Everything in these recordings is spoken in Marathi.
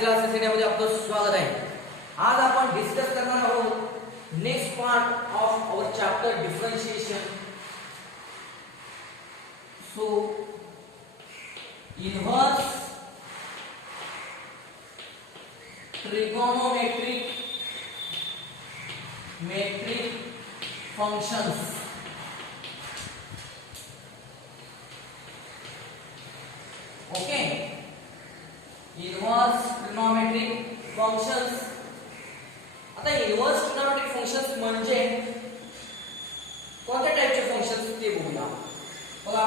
क्लासेस मध्ये आपलं स्वागत आहे। आज आपण डिस्कस करणार आहोत next part of our chapter differentiation. So inverse trigonometric functions. Okay, inverse trigonometric functions. आता इनवर्स ट्रिग्नोमेट्रिक फंक्शन्स म्हणजे कोणत्या टाइपचे फंक्शन्स ते बघूया। बघा,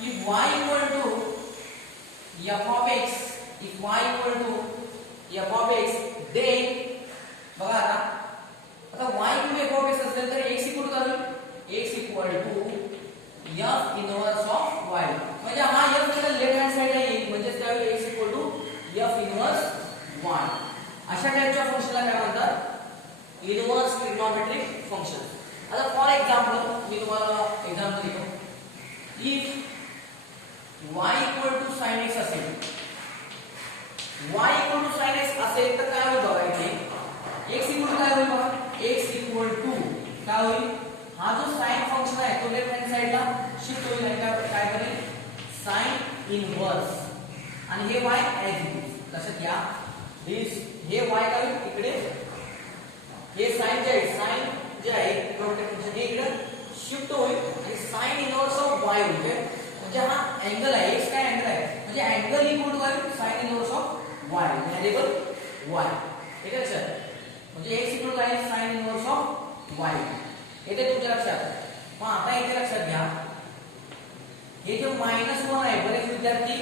if y equal to f of x, if y equal to f of x, then बघा आता y equal to f of x असेल तर x equal to काय होईल? x equal to f inverse of y, म्हणजे हा f त्याला लेफ्ट हँड साइडला येईल, म्हणजे काय होईल? x equal to f inverse y। अशा टाइपच्या फंक्शनला काय म्हणतात? Inverse trigonometric function. आता फॉर एक्झाम्पल मी तुम्हाला एक्झाम्पल देतो। If y equal to sin x असेल, y equal to sin x असेल तर काय होईल बघा, इथे x equal to काय होईल बघा, x equal to काय होईल? हा जो sin फंक्शन आहे तो लेफ्ट हँड साइडला शिफ्ट होईल आणि काय करेल? sin इनवर्स, आणि हे y ऍज इट इज लक्षात घ्या। हे y काय होईल इकडे, हे sin जे आहे प्रोडक्ट फंक्शन हे इकडे शिफ्ट होईल आणि sin इनवर्स ऑफ y होईल। म्हणजे हा अँगल आहे, x काय अँगल आहे, म्हणजे अँगल इक्वल टू काय sin inverse of y, variable y। ठीक आहे लक्षात, म्हणजे x इक्वल टू काय sin इनवर्स ऑफ y, येते तुमच्या लक्षात। मग आता इथे लक्षात घ्या, हे जे -1 आहे, बरेच विद्यार्थी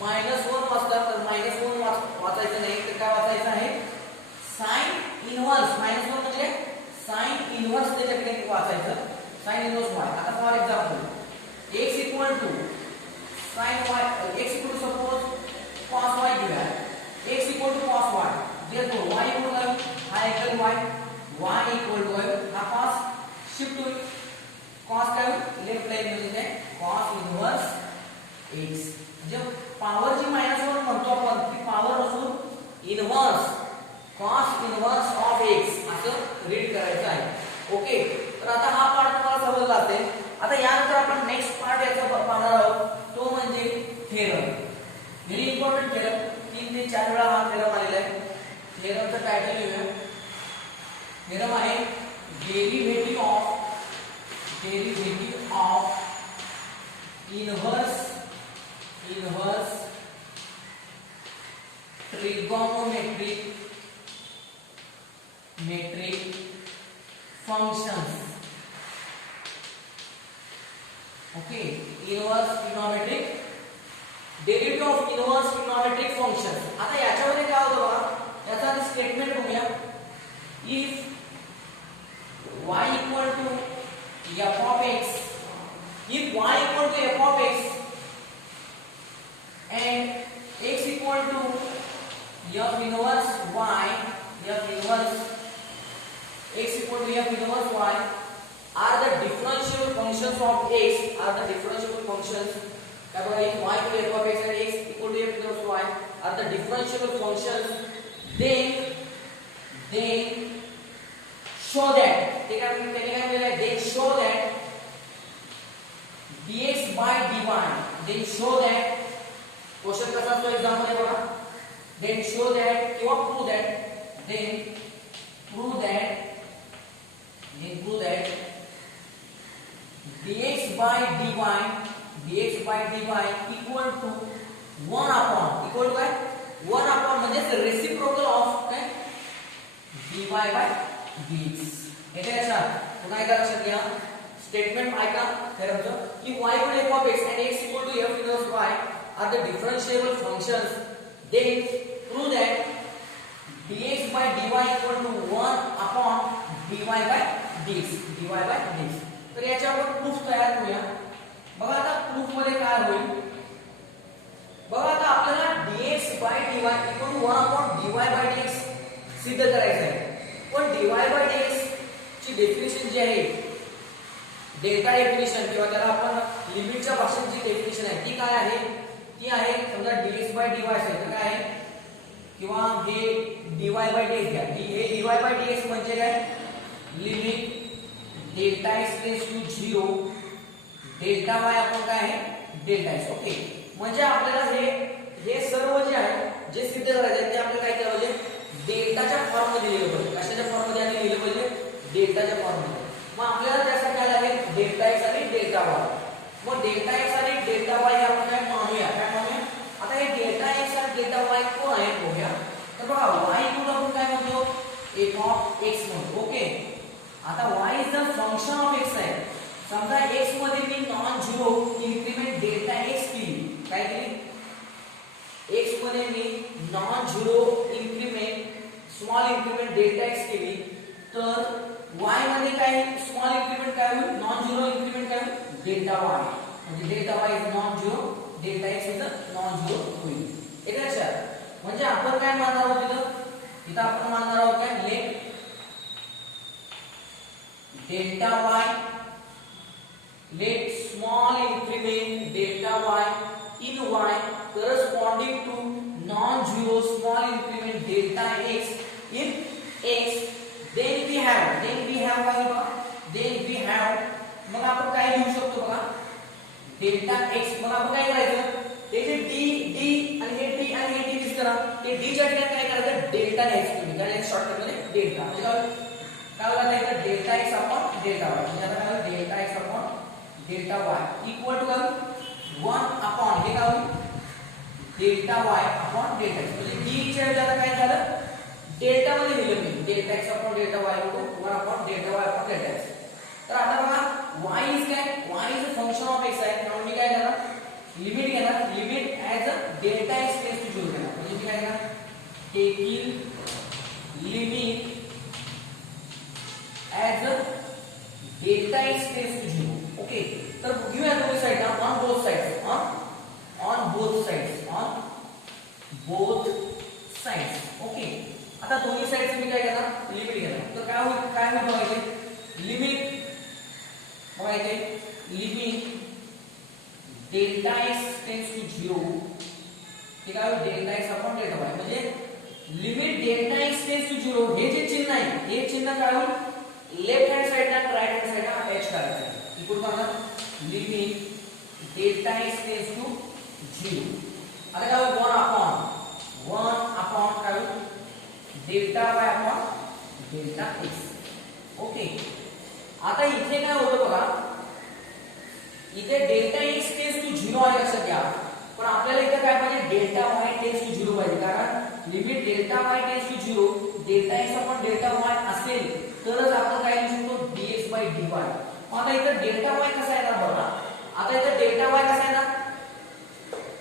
-1 वाचतात, तर -1 वाचायचं नाही तर काय वाचायचं आहे? sin इनवर्स, -1 म्हणजे sin इनवर्स त्याच्याकडे वाचायचं, sin इनवर्स y। आता for example x equal to sin y, x equal to suppose cos y दिया है, x equal to cos y, therefore y equal to हा एंगल y equal to हा cos शिफ्ट होईल, cos काय होईल लेफ्ट लाइन मध्ये ते cos इनवर्स x। जे पॉवर जी -1 म्हणतो आपण ती पॉवर असून inverse cos inverse of x असं रीड करायचं आहे। ओके, तर आता हा पार्ट तुम्हाला समजला असेल। आता यानंतर आपण नेक्स्ट पार्ट याचा पाहणार आहोत, तो म्हणजे थेरम। व्हेरी इम्पॉर्टंट थेरम, 3 ते 4 वेळा हा थेरम आलेला आहे। थेरमचं टायटल लिहूया। थेरम आहे derivative of inverse trigonometric functions. Okay, inverse trigonometric derivative of inverse trigonometric function. आता याच्यामध्ये काय होतं बघा, याचा स्टेटमेंट बघूया। If y equal to f of x, if y equal to f of x and x equal to f inverse y, f inverse x equal to f inverse y are the differentiable functions of x, are the differentiable functions, if y equal to f of x and x equal to f inverse y are the differentiable functions, then show that, then show that dx by dy, then show that, question कसा असतो एग्जाम मध्ये बघा, then show that किंवा prove that, then prove that dx by dy equal to 1 upon, equal to काय 1 upon म्हणजे रेसिप्रोकल ऑफ काय dy by dx। येते लक्षात, पुन्हा एकदा लक्षात घ्या स्टेटमेंट ऐका थेरमचं, की y equal to f of x and x equal to f inverse y are the differentiable functions, then prove that dx by dy equal to 1 upon dy by dx। तर याची आपण प्रूफ तयार करूया। बघा आता प्रूफ मध्ये काय होईल, बघा आता आपल्याला dx by dy equal to 1 upon dy by dx सिद्ध करायचं आहे। पण dy by dx ची डेफिनेशन जी आहे, डेल्टा डेफिनेशन किंवा त्याला आपण लिमिटच्या भाषेत जी डेफिनेशन आहे ती काय आहे? ती आहे समजा dx by dy असेल तर काय आहे, किंवा dy बाय dx घ्या. हे dy बाय dx म्हणजे काय? Limit delta x tends to 0 delta y आपण काय आहे डेल्टा x. ओके, म्हणजे आपल्याला हे सर्व जे आहे जे सिद्ध करायचे ते आपल्याला काय करायला पाहिजे? डेल्टाच्या फॉर्म मध्ये लिहिलं पाहिजे. कशाच्या फॉर्म मध्ये आम्ही लिहिलं पाहिजे? डेल्टाच्या फॉर्म मध्ये. मग आपल्याला त्यासाठी काय लागेल? डेल्टा x आणि डेल्टा y. मग डेल्टा x आणि डेल्टा y आपण काय मानूया? आता हे डेल्टा x आणि डेल्टा y कोण आहे बघूया. तर बघा y इक्वल आपण काय म्हणतो? f ऑफ x म्हणतो. ओके, आता y is the function of x आहे. समजा x मध्ये मी non zero increment delta x केली. काय केली? x मध्ये मी non zero increment small increment delta x केली, तर y मध्ये काय स्मॉल इन्क्रीमेंट काय होईल? नॉन झिरो इन्क्रीमेंट काय होईल? Delta y. म्हणजे delta y is non zero, delta x is non zero होईल. हे लक्षात. म्हणजे आपण काय मानणार आहोत इथं आपण मानणार आहोत काय? Let delta y, let small increment delta y in y corresponding to non-zero small increment delta x in x. Then we have मग आपण काय लिहू शकतो बघा? Delta x. मग आपण काय करायचं? ते जे d आणि हे d आणि हे d मिक्स करा. ते d च्या ठिकाणी काय करायचं? डेल्टा घ्यायचं तुम्ही. काय शॉर्टकट मध्ये डेल्टा. म्हणजे काय होईल आता इथे? Delta x upon delta y. म्हणजे आता काय होईल? Delta x upon delta y equal to 1 upon हे काय होईल? Delta y upon delta x. म्हणजे d च्या वेळेला काय झालं? डेल्टा मध्ये लिहिलं मी. Delta x upon delta y equal 1 upon delta y upon delta x. तर आता बघा y इज काय? y is a function of x आहे. म्हणून मी काय करणार? लिमिट घेणार. Limit as a delta x tends to 0 घेणार. म्हणजे मी काय करणार? Taking limit as a delta x tends to 0. Okay, तर घेऊया दोन्ही साइडला on both sides. On both sides. Okay, आता दोन्ही साइड्स मी काय करणार? लिमिट घेणार. तर काय होईल बघायचे? लिमिट बघायचे. Limit delta x tends to 0 हे काय होईल? Delta x upon delta y. म्हणजे limit delta x tends to 0 हे जे चिन्ह आहे हे चिन्ह काय होईल? लेफ्ट हँड साइडला राइट हँड साइडला अटॅच करायचं. इक्वल करणार limit delta x tends to 0. आता काय होईल? 1 अपॉन काय होईल? Delta y upon delta x. Okay, आता इथे काय होतं बघा? इथे डेल्टा x टेंड्स टू 0 आहे लक्षात घ्या. पण आपल्याला इथे काय पाहिजे? डेल्टा y टेंड्स टू 0 पाहिजे. कारण limit delta y tends to 0 delta x upon delta y असेल तरच आपण काय लिहू शकतो? dx by dy. आता इथे डेल्टा y कसा येणार बघा? आता इथे डेल्टा y कसा येणार?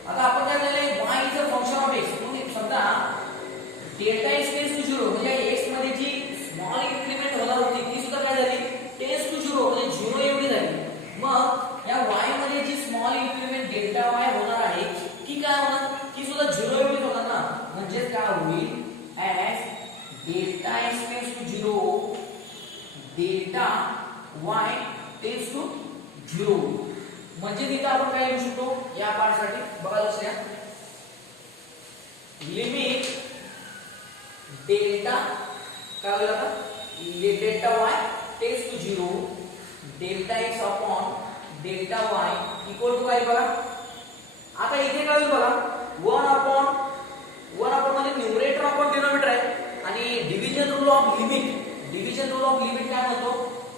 आता आपण काय म्हणले? y is a function of x. म्हणजे समजा डेल्टा x टेंड्स टू 0 म्हणजे x मध्ये जी स्मॉल इन्क्रीमेंट होणार होती ती सुद्धा काय झाली? टेंड्स टू 0 म्हणजे 0 एवढी झाली. मग या y मध्ये जी स्मॉल इन्क्रीमेंट डेल्टा y होणार आहे की काय होणार? की सुद्धा 0 एवढी होणार ना. म्हणजे काय होईल? as delta x tends to 0 delta y tends to 0. म्हणजे तिथे आपण काय लिहू शकतो या पार्ट साठी? बघा लक्ष द्या. लिमिट डेल्टा काय होईल आता? Delta y tends to 0 delta x upon delta y equal to काय बघा? आता इथे काय होईल बघा? 1 अपॉन म्हणजे न्यूमरेटर अपॉन डिनोमिनेटर आहे आणि डिव्हिजन रूल ऑफ लिमिट काय म्हणतो?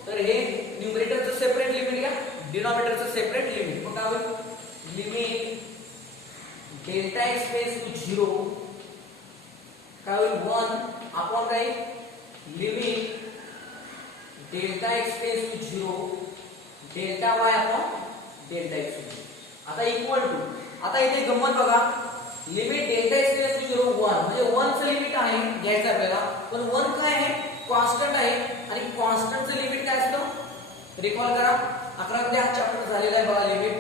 तर हे न्यूमरेटरचं सेपरेट लिमिट घ्या, डिनोमिनेटरचं सेपरेट लिमिट. मग काय होईल? Limit delta x tends to 0 काय होईल? 1 अपॉन काय? Limit delta x tends to 0 delta y upon delta x. आता इक्वल टू. आता इथे गंमत बघा. Limit delta x tends to 0 1 म्हणजे 1 चं लिमिट आहे घ्यायचं आपल्याला. पण 1 काय आहे? कॉन्स्टंट आहे. आणि कॉन्स्टंटचं लिमिट काय असतं? रिकॉल करा. 11 मध्ये हा चॅप्टर झालेला आहे बघा लिमिट.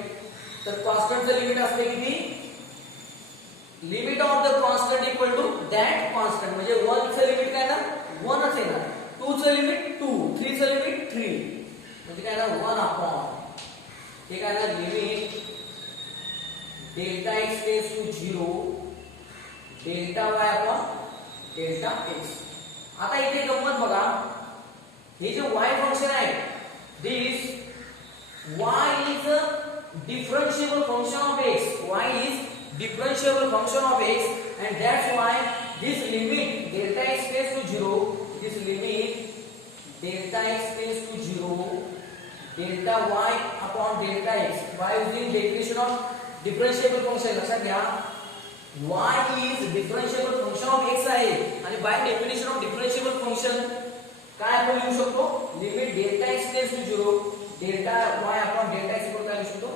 तर कॉन्स्टंटचं लिमिट असते किती? Limit of the constant equal to that constant. म्हणजे 1 चं लिमिट काय ना? 1 च येणार. 2 चं लिमिट 2, 3 चं लिमिट 3. म्हणजे काय ना? 1 अपॉन हे काय ना? Limit delta x tends to 0 delta y upon delta x. आता इथे गंमत बघा, हे जे y फंक्शन आहे, दिस y is a differentiable function of x. Y is differentiable function of x, and that's why this limit delta x tends to 0, this limit delta x tends to 0, delta y upon delta x by using definition of differentiable function. लक्षात घ्या, y is differentiable function of x आहे, आणि by definition of differentiable function काय आपण लिहू शकतो, limit delta x tends to 0, delta y upon delta x equal काय लिहू शकतो,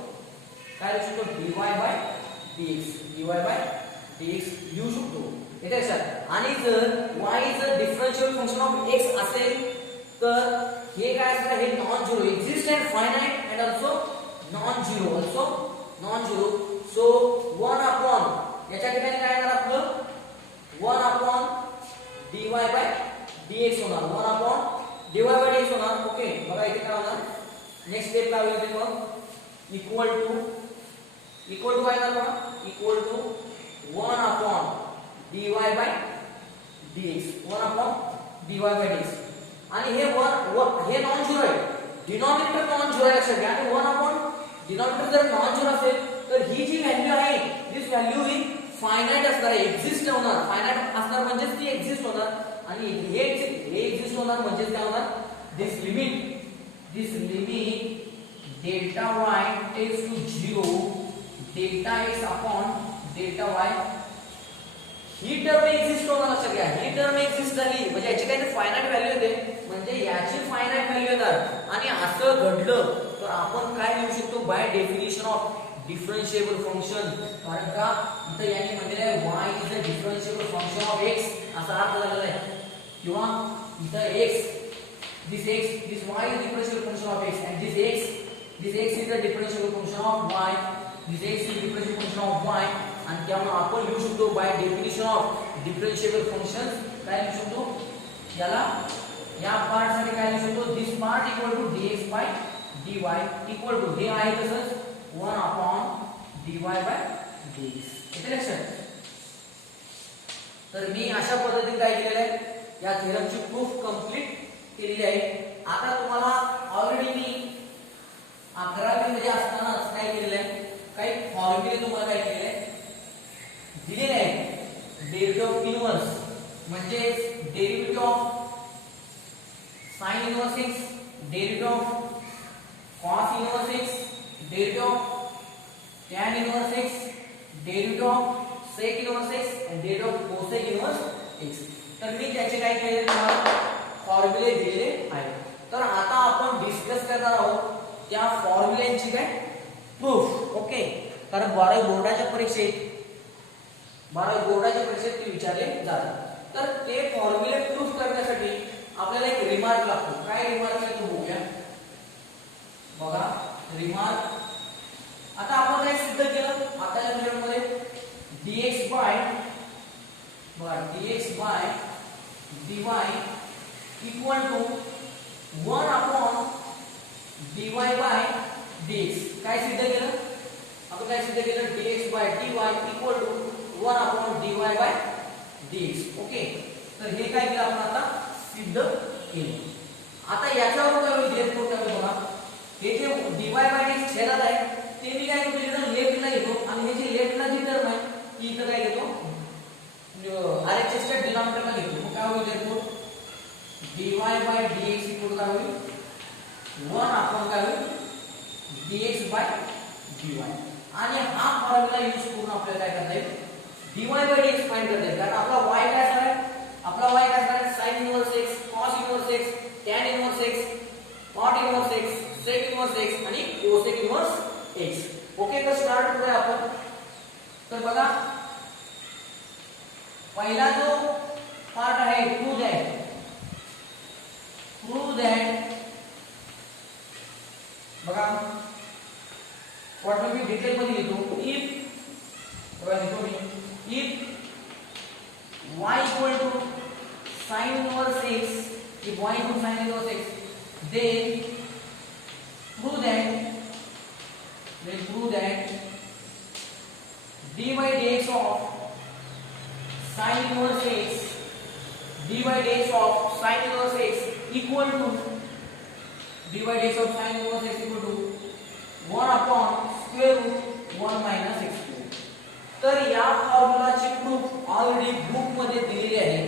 dy by dx, dy by dx लिहू शकतो. येते लक्षात. आणि जर y is a differential function of x असेल तर हे काय असणार, हे non zero, exist and finite and also non zero. So 1 upon याच्या ठिकाणी काय येणार आपलं, 1 अपॉन dy by dx होणार, 1 अपॉन dy by dx होणार. ओके, बघा इथे काय होणार, नेक्स्ट स्टेप काय होईल ते मग, इक्वल टू काय येणार बघा, equal to 1 upon dy by dx, 1 upon dy by dx. आणि हे 1 हे नॉन झिरो आहे, डिनॉमिनेटर नॉन झिरो आहे, लक्षात घ्या. आणि 1 अपॉन डिनॉमिनेटर जर नॉन झिरो असेल तर ही जी व्हॅल्यू आहे, दिस व्हॅल्यू ही फायनाइट असणार आहे, एक्झिस्ट होणार. फायनाइट असणार म्हणजे ती एक्झिस्ट होणार, आणि हे एक्झिस्ट होणार म्हणजे काय होणार, this limit delta y tends to 0, delta x upon delta y ही टर्म एक्झिस्ट होणार. लक्षात घ्या, ही टर्म एक्झिस्ट झाली म्हणजे याची काही फायनाइट व्हॅल्यू येते, म्हणजे याची फायनाइट व्हॅल्यू येणार. आणि असं घडलं तर आपण काय लिहू शकतो, by definition of differentiable function. कारण का इथे यांनी म्हटलेलं आहे y is a differentiable function of x असा अर्थ झालेला आहे, किंवा इथे x this y is differentiable function of x, and this x is the differentiable function of y, this x is differentiable function of y. आणि त्यामुळे आपण लिहू शकतो बाय डेफिनेशन ऑफ डिफरन्शिएबल फंक्शन्स काय लिहू शकतो, याला या पार्ट साठी काय लिहू शकतो, this part equal to dx by dy equal to हे आहे तसंच 1 upon dy by dx. इथे लक्षात. तर मी अशा पद्धतीने काय केलेलं आहे, या थेरमची प्रूफ कंप्लीट केलेली आहे. आता तुम्हाला ऑलरेडी मी 11वी मध्ये असताना काय केलेलं आहे, काही फॉर्म्युले तुम्हाला काय केलेले आहे दिलेले आहे. डेरिव्हेटिव्ह ऑफ इनव्हर्स म्हणजे derivative of sine inverse x, derivative of cos inverse x, derivative of tan inverse x, derivative of sec inverse x आणि derivative of cosec inverse x. तर मी त्याचे काय केले तुम्हाला फॉर्म्युले दिलेले आहेत. तर आता आपण डिस्कस करणार आहोत त्या फॉर्म्युल्यांची काय प्रूफ. ओके, कारण 12वी बोर्डाच्या परीक्षेत ते विचारले जातात. तर ते फॉर्म्युले प्रूफ करण्यासाठी आपल्याला एक रिमार्क लागतो. काय रिमार्क आहे तो बघूया. बघा रिमार्क. आता आपण काय सिद्ध केलं आताच्या पिरियडमध्ये, dx by dy equal to 1 upon dy by dx. काय सिद्ध केलं आपण, काय सिद्ध केलं, dx by dy equal to 1 upon dy by dx. Okay, तर हे काय केलं आपण आता सिद्ध केलं. आता याच्यावर काय होईल, लेफ्ट फोर्ट बघा, हे जे dy by dx छेदात आहे ते मी काय करतो, लेफ्टला घेतो, आणि हे जे लेफ्टला जी टर्म आहे ती इथं काय घेतो, RHS च्या डिनॉमिनेटरला घेतो. मग काय होईल, left fort dy by dx equal काय होईल, 1 अपॉन काय होईल, dx by dy. आणि हा फॉर्म्युला यूज करून आपल्याला काय करता येईल, dy by dx फाइंड करता येईल. कारण आपला y काय असणार आहे, आपला y काय असणार आहे, sin inverse x, cos inverse x, tan inverse x, cot inverse x, sec inverse x आणि cosec इनव्हर्स x. ओके, तर स्टार्ट करूया आपण. तर बघा पहिला जो पार्ट आहे, प्रूव्ह दॅट बघा व्हॉट मी डिटेल मध्ये लिहितो. इफ बघा लिहितो मी, if y equal to sin inverse x, if y equal to sin inverse x, then prove that dy by dx of sin inverse x dy dx of sin inverse x equal to dy dx of sin inverse x equal to 1 upon square root 1 minus x cube. तर या फॉर्म्युलाची प्रूफ ऑलरेडी बुक मध्ये दिलेली आहे,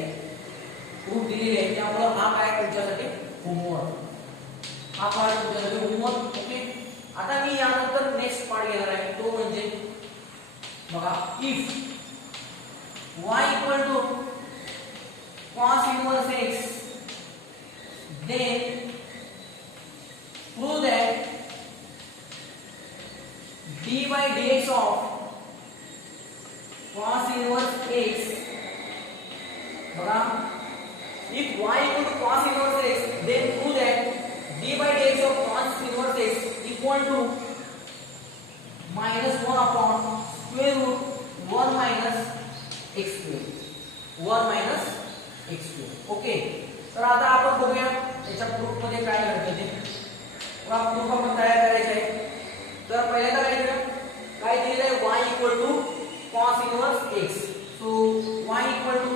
प्रूफ दिलेली आहे. त्यामुळे हा काय तुमच्यासाठी होमवर्क, हा पार्ट तुमच्यासाठी होमवर्क. ओके, आता मी यानंतर नेक्स्ट पार्ट घेणार आहे, तो म्हणजे बघा if y equal to cos inverse x, then prove that dy dx of cos inverse x, बघा if y equal to cos inverse x, then prove that dy dx of cos inverse x equal to minus 1 upon square root 1 minus x cube, 1 minus x cube. Okay, तर आता आपण बघूया याच्या प्रूफ मध्ये काय घडतं ते. प्रूफ आपण तयार करायचे आहे. तर पहिल्यांदा काय करूया, काय दिलेलं आहे y equal to cos inverse x. So y equal to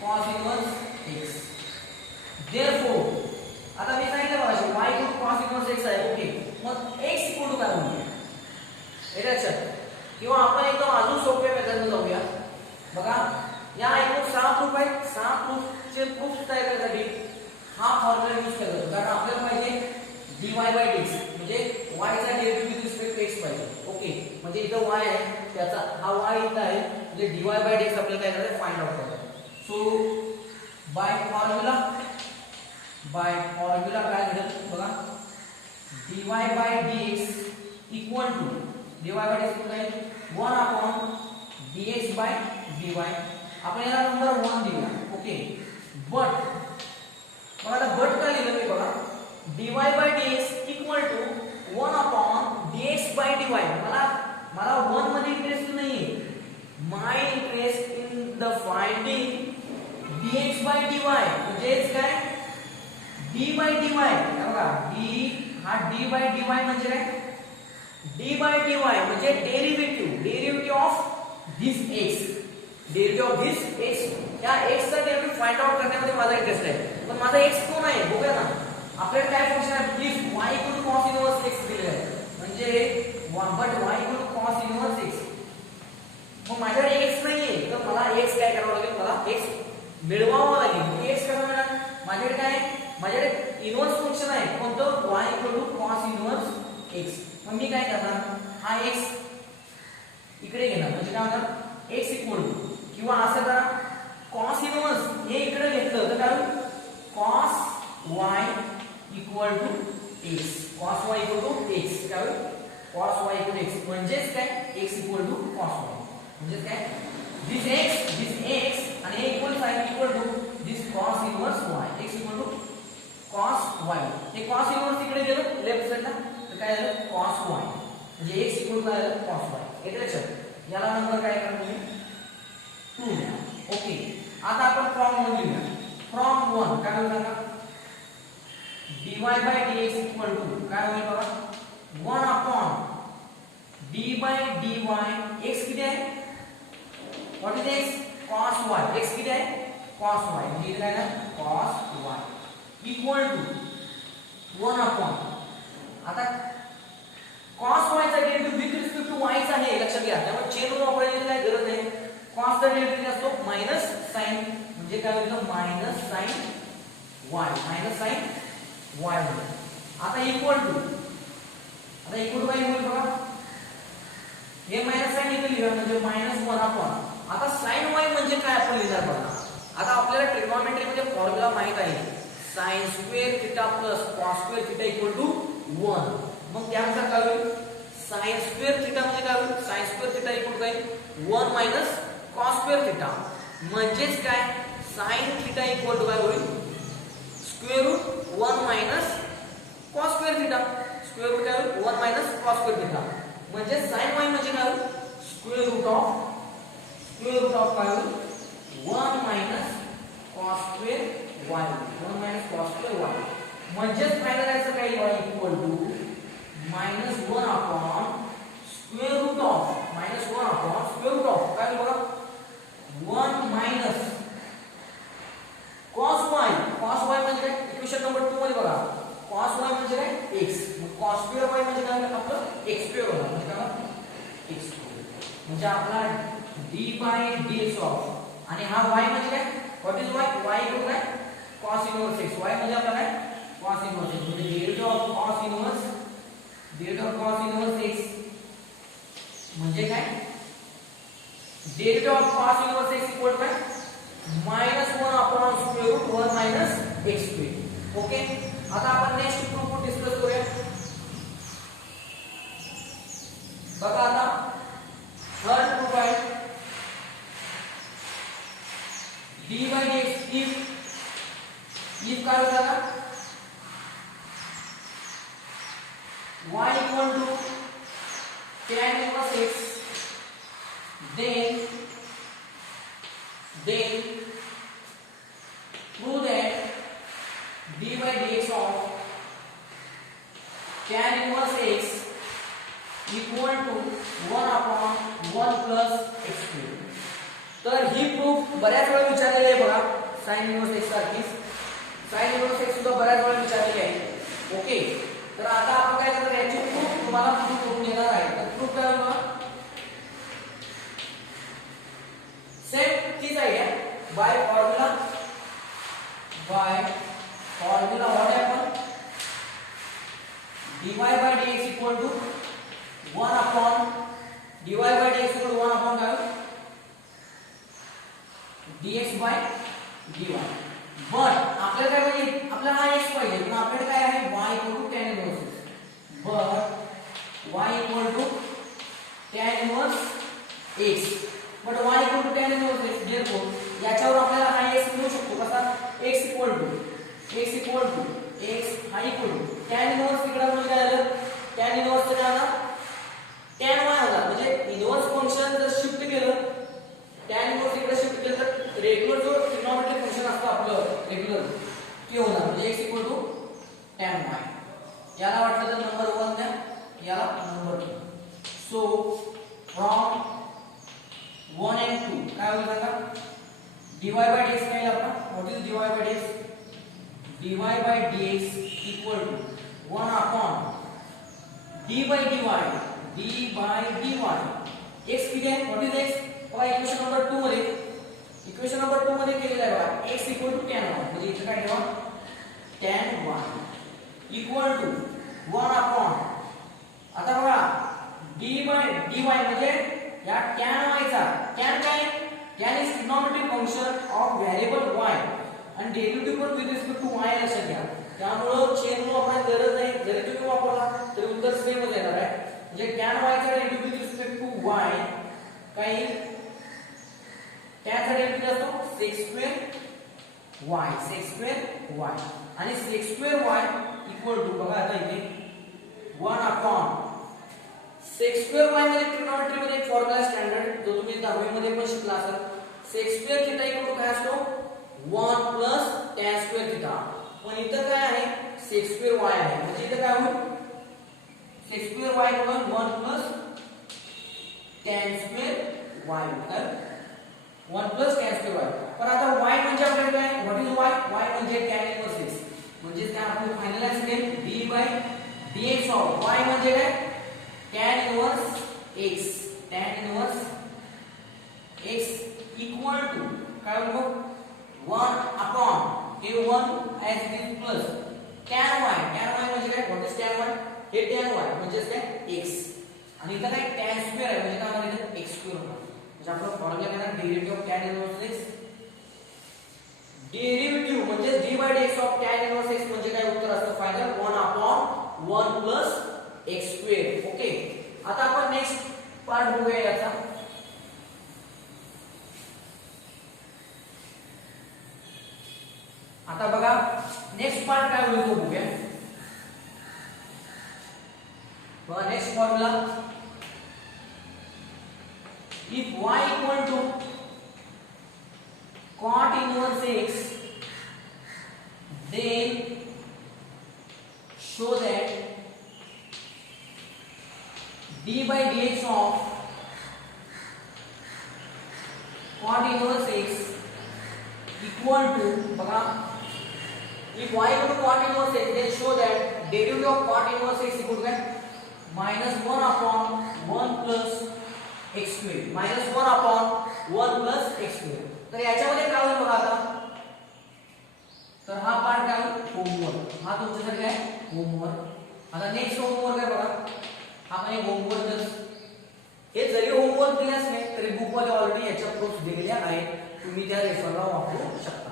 cos inverse x. Therefore आता मी सांगितलं बघा y equal to cos inverse x आहे. ओके, मग x equal to काय होईल हे लक्षात. किंवा आपण एकदम अजून सोप्या मेथडने जाऊया. बघा या एकूण 6 प्रूफ आहेत. 6 प्रूफचे प्रूफ तयार करण्यासाठी हा फॉर्म्युला यूज केला जातो, कारण आपल्याला पाहिजे dy dx म्हणजे y चा derivative with respect to x पाहिजे. ओके, म्हणजे इथं y आहे, त्याचा हा y इथं आहे, म्हणजे dy dx आपल्याला काय करायचं फाइंड आउट करायचं. सो बाय फॉर्म्युला काय घडेल बघा, dy dx equal to dy dx काय 1 अपॉन dx dy. आपण याला नंबर 1 दिला. ओके, बट बघा आता बट काय लिहिलं मी बघा, dy dx equal to 1 upon dx dy. मला 1 मध्ये इंटरेस्ट नाहीये, my interest in the finding dx dy. म्हणजेच काय d dy. बघा d हा d dy म्हणजे काय, d dy म्हणजे derivative of this x, derivative of this x. या x चा डेरिव्हेटिव्ह फाइंड आउट करण्यामध्ये माझा इंटरेस्ट आहे. पण माझा x कोण आहे बघूया ना. आपल्याला काय फंक्शन आहे, if y equal to cos inverse x दिलेलं आहे, म्हणजे but y equal to cos inverse x. मग माझ्याकडे x नाहीये, तर मला x काय करावं लागेल, मला x मिळवावं लागेल. x कसं मिळणार, माझ्याकडे काय आहे, माझ्याकडे इन्व्हर्स फंक्शन आहे कोणतं, y equal to cos inverse x. मग मी काय करणार, हा x इकडे घेणार, म्हणजे काय होणार x इक्वल टू, किंवा असं करा cos इन्व्हर्स हे इकडे घेतलं तर काय होईल, cos y equal to x. cos y equal to x काय होईल, cos y equal to x. म्हणजेच काय x equal to cos y. म्हणजेच काय this x आणि a equal sine equal to this cos inverse y. x equal to cos y. हे cos इन्व्हर्स इकडे गेलं लेफ्ट साइडला, तर काय झालं cos y. म्हणजे x इक्वल टू काय झालं cos y. हे लक्षात. याला नंबर काय करणार तुम्ही 2 द्या. ओके, आता आपण फ्रॉम 1 लिहूया. फ्रॉम 1 काय होईल बघा, dy dx इक्वल टू काय होईल बघा, 1 अपॉन d dy. x किती आहे, what is x, cos y. x किती आहे, cos y. म्हणजे इथे काय ना cos y equal to 1 upon, आता cos y चा derivative with respect to y चा आहे, लक्षात घ्या. त्यामुळे चेन रूल वापरायची काय गरज नाही. cos चा डेरिव्हेटिव्ह असतो मायनस साइन, म्हणजे काय होईल minus sine y, minus sine y. आता इक्वल टू काय होईल बघा, हे मायनस साइन इथे लिहा, म्हणजे मायनस 1 अपॉन. आता साइन y म्हणजे काय आपण लिहिणार बघा. आता आपल्याला ट्रिग्नोमेट्री मध्ये फॉर्म्युला माहित आहे, sin square theta plus cos square theta equal to 1. मग त्यानुसार काय होईल, sin स्क्वेअर थीटा म्हणजे काय होईल, sin square theta equal to काय 1 मायनस cos स्क्वेअर थीटा. म्हणजेच काय sin थीटा इक्वल टू काय होईल, square root 1 minus cos square theta. Square root काय होईल 1 मायनस cos स्क्वेअर थीटा. म्हणजे sin y म्हणजे काय होईल, स्क्वेअर रूट ऑफ काय होईल 1 minus cos square y. 1 minus cos square y. म्हणजेच फायनलायचं काय y equal to minus 1 upon square root of काय बघा 1 मायनस x स्क्वेअर होणार म्हणजे काय x स्क्वेअर म्हणजे आपला d बाय dx ऑफ आणि हा y म्हणजे काय what is y y equal काय cos इनवर्स x y म्हणजे आपला काय cos इनवर्स x म्हणजे derivative of cos inverse x म्हणजे काय derivative of cos inverse x equal काय -1 upon square root 1 minus x square okay आता आपण नेक्स्ट प्रूफ डिस्कस करूया बघा आता थर्ड प्रूफ आहे d by dx if काय होता का y equal to tan inverse x then prove that d by dx of tan inverse x equal to 1 upon 1 plus x square तर ही प्रूफ बऱ्याच वेळा विचारलेली आहे बघा sin inverse x सारखी sin inverse x सुद्धा बऱ्याच वेळा विचारलेली आहे ओके तर आता आपण काय करणार याची प्रूफ तुम्हाला प्रूफ करून देणार आहे तर प्रूफ काय होणार सेम तीच आहे by formula what happen dy by dx equal to 1 upon dy by dx equal to 1 upon काय dx by dy but आपल्याला काय पाहिजे आपल्याला हा x पाहिजे पण आपल्याला काय आहे y equal to tan inverse but y equal to tan inverse x but y equal to tan inverse x therefore याच्यावर आपल्याला हा x मिळू शकतो कसा x equal to x हा equal to tan inverse तिकडे म्हणजे काय झालं tan inverse काय आला tan y होता म्हणजे इनवर्स फंक्शन जर शिफ्ट केलं tan इनवर्स इकडे शिफ्ट केलं तर रेग्युलर जो ट्रिग्नोमेट्रिक फंक्शन असतं आपलं रेग्युलर ते होणार म्हणजे x equal to tan y याला वाटलं तर नंबर 1 द्या याला नंबर 2 सो फ्रॉम 1 and 2 काय होईल बघा dy by dx काय आपला what is dy by dx dy by dx equal to 1 upon d by dy x किती आहे व्हॉट इज x बघा इक्वेशन नंबर 2 मध्ये केलेला आहे बघा x equal to tan y म्हणजे इथे काय ठेवा tan y equal to 1 upon आता बघा d by dy म्हणजे या tan y चा tan काय tan is trigonometric function of variable y आणि डेरिव्हेटिव्ह पण विथ रिस्पेक्ट टू y लक्षात घ्या त्यामुळे चेन रूल वापरायची गरज नाही जरी तुम्ही वापरला तरी उत्तर सेमच येणार आहे म्हणजे tan y चा derivative with respect to y काय tan चा डेरिव्हेटिव्ह असतो sec square y आणि sec square y equal to बघा आता इथे 1 upon sec square y मध्ये ट्रिग्नोमेट्री मध्ये एक फॉर्म्युला स्टँडर्ड जो तुम्ही 10वी मध्ये पण शिकला असाल sec square theta equal to काय असतो 1 plus tan square theta पण इथं काय आहे sec square y आहे म्हणजे इथं काय होईल sec square y equal 1 plus tan square y तर 1 plus tan square y पण आता y म्हणजे आपल्याकडे काय व्हॉट इज y y म्हणजे tan inverse x म्हणजे ते आपण फायनलाइज केले d by dx of y म्हणजे काय tan inverse x equal to काय होईल 1 upon a1 as it is plus tan y म्हणजे काय व्हॉट इज tan y हे tan y म्हणजे काय x आणि इथं काय tan स्क्वेअर आहे म्हणजे काय होणार इथं x स्क्वेअर होणार म्हणजे आपला फॉर्म्युला काय derivative of tan inverse x derivative म्हणजे d by dx of tan inverse x म्हणजे काय उत्तर असतं final 1 upon 1 plus x square okay आता आपण नेक्स्ट पार्ट बघूया याचा आता बघा नेक्स्ट पार्ट काय होईल तो बघूया बघा next formula if y equal to cot inverse x then show that d by dx of cot inverse x equal to बघा if y equal to cot inverse x then show that derivative of cot inverse x equal to minus 1 upon 1 plus x square, minus 1 upon 1 plus x square. तर याच्यामध्ये काय होईल बघा आता, तर हा पार्ट काय होईल होमवर्क, हा तुमच्यासाठी काय होमवर्क. आता नेक्स्ट होमवर्क आहे बघा, हा पण एक होमवर्कच. हे जरी होमवर्क दिले असले तरी बुक मध्ये ऑलरेडी याच्या प्रूफ दिलेल्या आहेत, तुम्ही त्या रेफरला वापरू शकता.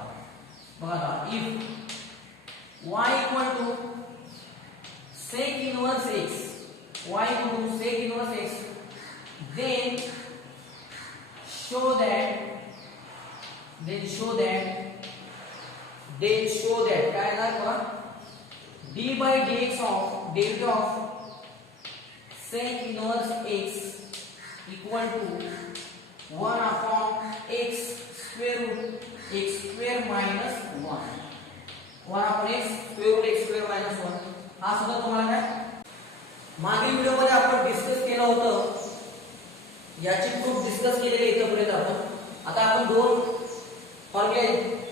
बघा आता if y equal to sec inverse x, y equal to sec inverse x, then show that काय आहे बघा, d by dx of derivative of sec inverse x equal to 1 upon x square root x square minus 1, 1 upon x square root x square minus 1. हा सुद्धा तुम्हाला काय मागील व्हिडिओ मध्ये आपण डिस्कस केलं होतं, याची प्रूफ डिस्कस केलेली इथपर्यंत आपण. आता आपण दोन फॉर्म्युले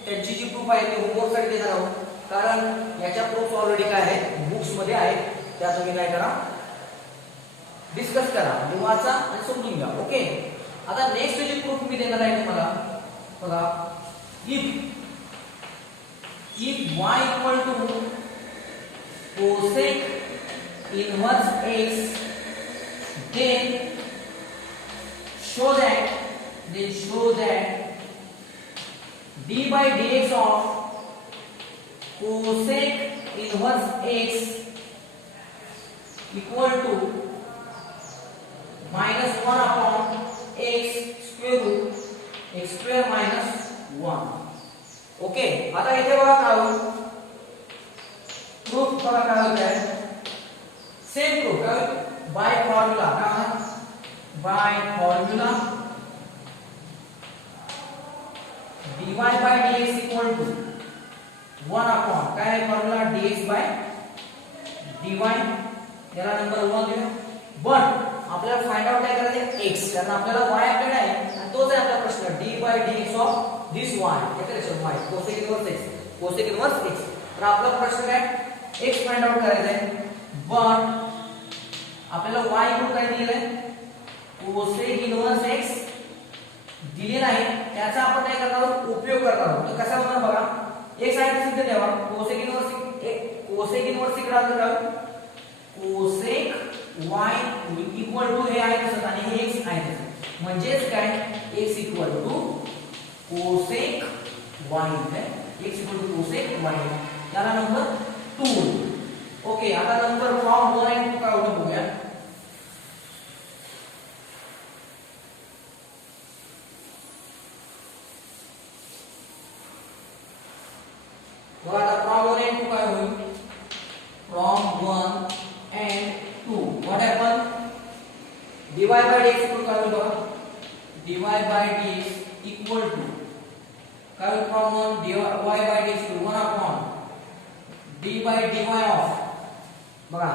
त्यांची जी प्रूफ आहे ते होमवर्क साठी देणार आहोत, कारण याच्या प्रूफ ऑलरेडी काय आहेत बुक्स मध्ये आहेत, त्या तुम्ही काय करा डिस्कस करा, वाचा आणि समजून घ्या. ओके. आता नेक्स्ट जी प्रूफ मी देणार आहे तुम्हाला बघा, if y equal to cosec inverse x, then show that d by dx of cosec inverse x equal to minus 1 upon x square root x square minus 1. Okay. आता इथे बघा काय होईल प्रूफ, बघा काय होत आहे सेम प्रूफ काय होईल बाय फॉर्म्युला, काय by formula dy by dx equal to 1 upon काय आहे फॉर्म्युला dx by dy, याला नंबर 1 देऊ. बट आपल्याला फाइंड आउट काय करायचं x, कारण आपल्याला y आपल्याकडे आहे आणि तोच आहे आपला प्रश्न, d by dx of this y, expression y cosec inverse x, cosec inverse x. तर आपला प्रश्न काय x फाइंड आउट करायचा आहे, बट आपल्याला y इक्वल काय दिलेलं आहे cosec inverse x दिलेला आहे, त्याचा आपण काय करणार आहोत उपयोग करणार आहोत. तर कसा होणार बघा, x आहे सिद्ध द्यावा, cosec inverse इकडे आलं काय cosec y इक्वल टू हे आहे तसं आणि हे x आहे तसं, म्हणजेच काय x equal to cosec y है, x equal to cosec y, याला नंबर 2. ओके. आता नंबर फॉर्म 1 आणि 2 काय होतं बघूया. बघा आता फॉर्म 1 आणि 2 काय होईल, form 1 and 2 what happen, dy by dx equal काय होईल बघा, dy by dx equal to काय होईल form 1 dy by dx equal 1 upon d by dy of, बघा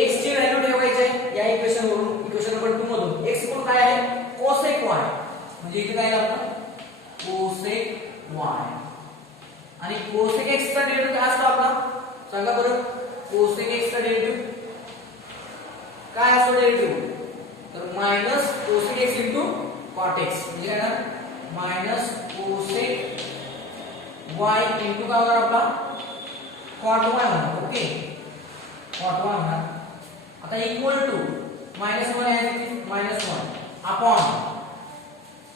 x ची व्हॅल्यू ठेवायची आहे या इक्वेशन वरून, इक्वेशन नंबर 2 मधून x इक्वल काय आहे cosec y, म्हणजे इथे काय आलं cosec y आणि cosec x चा डेरिव्हेटिव्ह काय असतो आपला सांगा बरं, cosec x चा डेरिव्हेटिव्ह काय असतो डेरिव्हेटिव्ह, तर minus cosec x into cot x, म्हणजे काय ना मायनस cosec y इनटू काय होणार आपला cot y होणार. ओके. cot y होणार. आता इक्वल टू -1 आहे -1 अपॉन,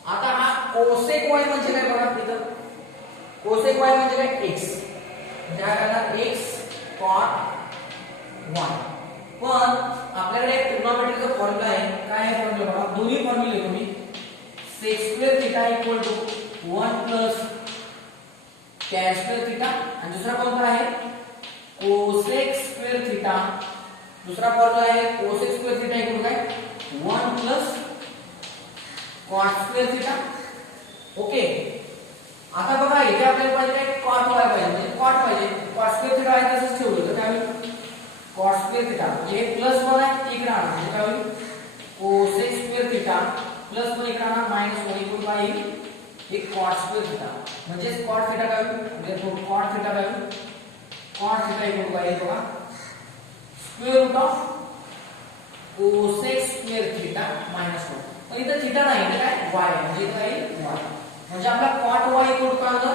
आता हा cosec y म्हणजे काय बघा इथं cosec y म्हणजे काय x, म्हणजे हा करणार x cot y. पण आपल्याकडे एक ट्रिग्नोमेट्रीचा फॉर्म्युला आहे, काय आहे फॉर्म्युला बघा, दोन्ही फॉर्म्युले तुम्ही sec square theta equal to 1 plus tan square theta आणि दुसरा फॉर्म्युला आहे cosec स्क्वेअर थीटा, दुसरा फॉर्म्युला आहे cosec स्क्वेअर थीटा इक्वल काय 1 plus cot square theta. Okay. आता बघा इथे आपल्याला पाहिजे काय cot y पाहिजे, म्हणजे cot पाहिजे, cot स्क्वेअर थीटा आहे तसंच ठेवलं तर काय होईल cot स्क्वेअर थीटा, म्हणजे हे प्लस 1 आहे इकडे आणा, म्हणजे काय होईल cosec स्क्वेअर थीटा प्लस 1 इकडे आणा -1 इक्वल काय येईल हे cot स्क्वेअर थीटा, म्हणजे cot थीटा काय होईल, म्हणजे cot थीटा काय होईल, cot थीटा इक्वल काय येईल बघा square root of cosec square theta minus 1. पण इथं थिटा नाही तर काय y म्हणजे काय y म्हणजे आपला cot y इक्वल काय होतं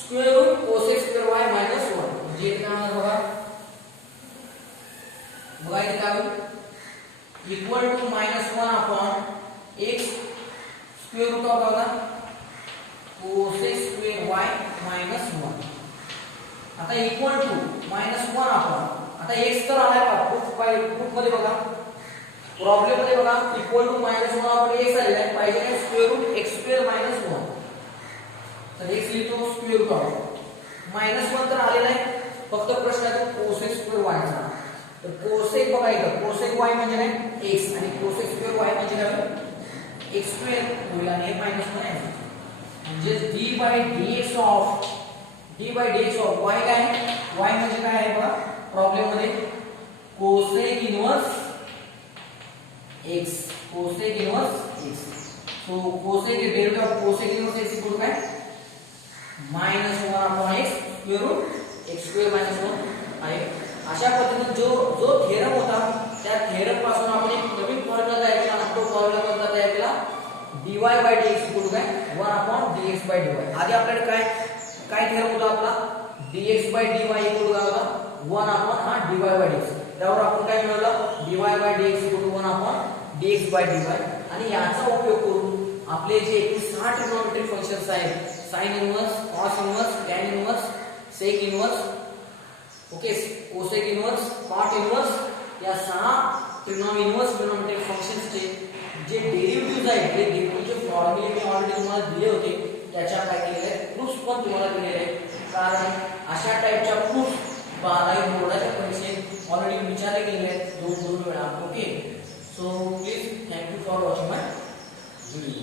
square root cosec square y minus 1 म्हणजे इथे काय होणार बघा इथे काय होईल equal to minus 1 upon x square root of बघा कोसेक स्क्वेअर y मायनस 1. आता इक्वल टू मायनस 1 अपॉन आता x तर आलाय बघा प्रूफ मध्ये बघा प्रॉब्लेम मध्ये बघा equal to minus 1 upon x आलेला आहे पाहिजे काय square root x square minus 1 तर x लिहितो स्क्वेअर रूट ऑफ मायनस 1 तर आलेला आहे फक्त प्रश्न आहे कोसेक स्क्वेअर y चा तर कोसेक बघा इथं कोसेक y म्हणजे काय x आणि कोसेक स्क्वेअर y म्हणजे काय x स्क्वेअर होईल आणि हे मायनस 1 आहे म्हणजे d/dx ऑफ y काय y म्हणजे काय आहे बघा प्रॉब्लेम मध्ये cosec inverse x cosec inverse x so cosec derivative of cosec inverse x equal काय -1 upon x square root x square minus 1 आहे. अशा पद्धतीने जो थेरम होता त्या थेरम पासून आपण एक नवीन फॉर्म्युला तयार केला आणि तो फॉर्म्युला कोणता तयार केला dy/dx इक्वल काय 1 अपॉन dx/dy. आधी आपल्याकडे काय थेरम होता आपला dx/dy इक्वल काय होता 1 अपॉन हा dy/dx त्यावर आपण काय मिळवलं dy/dx इक्वल 1 अपॉन dx/dy आणि याचा उपयोग करून आपले जे 60 ट्रिग्नोमेट्रिक फंक्शन्स आहेत sin inverse cos inverse tan inverse sec inverse okay cosec inverse cot inverse या 6 ट्रिग्नोमेट्रिक फंक्शन्सचे जे डेरिव्हेटिव्हज आहेत ते डेरिव्हेटिव्हचे फॉर्म्युले मी ऑलरेडी तुम्हाला दिले होते त्याच्या काय केलेले आहेत प्रूफ्स पण तुम्हाला दिलेले आहेत कारण अशा टाइपच्या प्रूफ्स 12वी बोर्डाच्या परीक्षेत ऑलरेडी विचारले गेले आहेत 2 वेळा okay so please thank you for watching my video.